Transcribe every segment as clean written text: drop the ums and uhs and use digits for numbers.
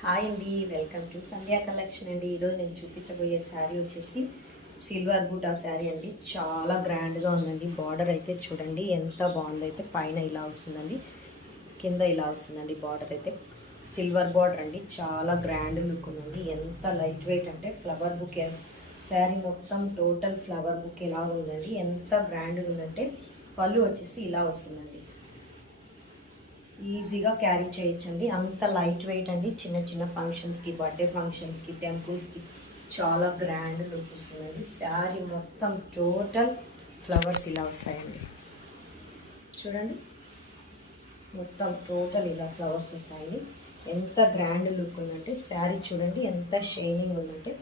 Hi అండి, welcome to Sandhya collection అండి. ఈరోజు నేను చూపించబోయే శారీ వచ్చేసి సిల్వర్ బూటా శారీ అండి. చాలా గ్రాండ్గా ఉందండి. బార్డర్ అయితే చూడండి ఎంత బాగుందైతే. పైన ఇలా వస్తుందండి, కింద ఇలా వస్తుందండి. బార్డర్ అయితే సిల్వర్ బార్డర్ అండి. చాలా గ్రాండ్ లుక్ ఉందండి. ఎంత లైట్ వెయిట్ అంటే ఫ్లవర్ బుక్ శారీ మొత్తం టోటల్ ఫ్లవర్ బుక్ ఎలా ఉందండి. ఎంత గ్రాండ్గా ఉందంటే పళ్ళు వచ్చేసి ఇలా వస్తుందండి. ఈజీగా క్యారీ చేయొచ్చండి. అంత లైట్ వెయిట్ అండి. చిన్న చిన్న ఫంక్షన్స్కి, బర్త్డే ఫంక్షన్స్కి, టెంపుల్స్కి చాలా గ్రాండ్ లుక్ వస్తుందండి. శారీ మొత్తం టోటల్ ఫ్లవర్స్ ఇలా వస్తాయండి. చూడండి, మొత్తం టోటల్ ఇలా ఫ్లవర్స్ వస్తాయండి. ఎంత గ్రాండ్ లుక్ ఉందంటే శారీ చూడండి ఎంత షైనింగ్ ఉందంటే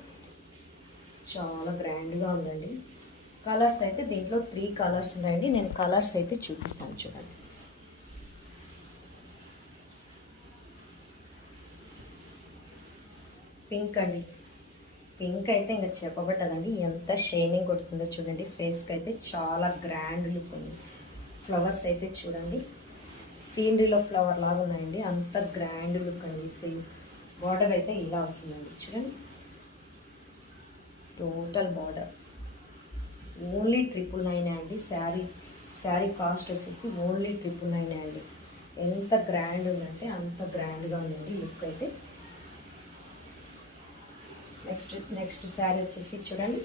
చాలా గ్రాండ్గా ఉందండి. కలర్స్ అయితే దీంట్లో 3 కలర్స్ ఉన్నాయండి. నేను కలర్స్ అయితే చూపిస్తాను చూడండి. పింక్ అండి. పింక్ అయితే ఇంకా చెప్పబట్టదండి. ఎంత షైనింగ్ కొడుతుందో చూడండి. ఫేస్కి అయితే చాలా గ్రాండ్ లుక్ ఉంది. ఫ్లవర్స్ అయితే చూడండి సీనరీలో ఫ్లవర్ లాగా ఉన్నాయండి. అంత గ్రాండ్ లుక్ అండి. సేమ్ బార్డర్ అయితే ఇలా వస్తుందండి. చూడండి, టోటల్ బార్డర్ ఓన్లీ 999 అండి. శారీ కాస్ట్ వచ్చేసి ఓన్లీ 999 అండి. ఎంత గ్రాండ్ ఉందంటే అంత గ్రాండ్గా ఉందండి లుక్ అయితే. నెక్స్ట్ శారీ వచ్చేసి చూడండి,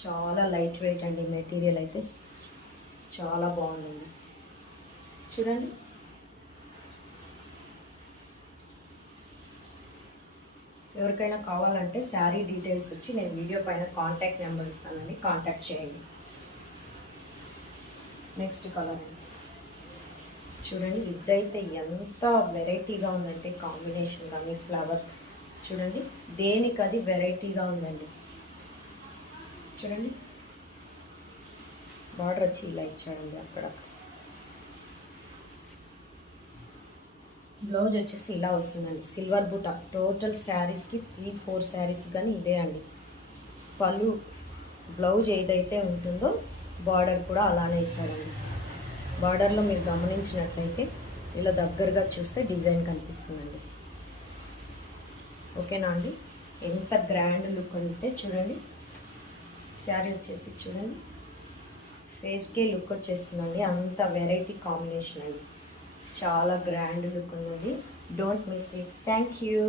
చాలా లైట్ వెయిట్ అండి. మెటీరియల్ అయితే చాలా బాగుందండి. చూడండి, ఎవరికైనా కావాలంటే శారీ డీటెయిల్స్ వచ్చి నేను వీడియో పైన కాంటాక్ట్ నెంబర్ ఇస్తానండి, కాంటాక్ట్ చేయండి. నెక్స్ట్ కలర్ అండి. చూడండి, ఇదైతే ఎంత వెరైటీగా ఉందంటే కాంబినేషన్ కానీ ఫ్లవర్ చూడండి దేనికది వెరైటీగా ఉందండి. చూడండి, బార్డర్ వచ్చి ఇలా ఇచ్చాడండి. అక్కడ బ్లౌజ్ వచ్చేసి ఇలా వస్తుందండి. సిల్వర్ బుట్ట టోటల్ శారీస్కి 3-4 శారీస్ కానీ ఇదే అండి. పళ్ళు బ్లౌజ్ ఏదైతే ఉంటుందో బార్డర్ కూడా అలానే ఇస్తారండి. బార్డర్లో మీరు గమనించినట్లయితే ఇలా దగ్గరగా చూస్తే డిజైన్ కనిపిస్తుందండి. ఓకేనా అండి. ఎంత గ్రాండ్ లుక్ అంటే చూడండి. శారీ వచ్చేసి చూడండి ఫేస్కే లుక్ వచ్చేస్తుందండి. అంత వెరైటీ కాంబినేషన్ అండి. చాలా గ్రాండ్ లుక్ ఉన్నది. Don't miss it. Thank you.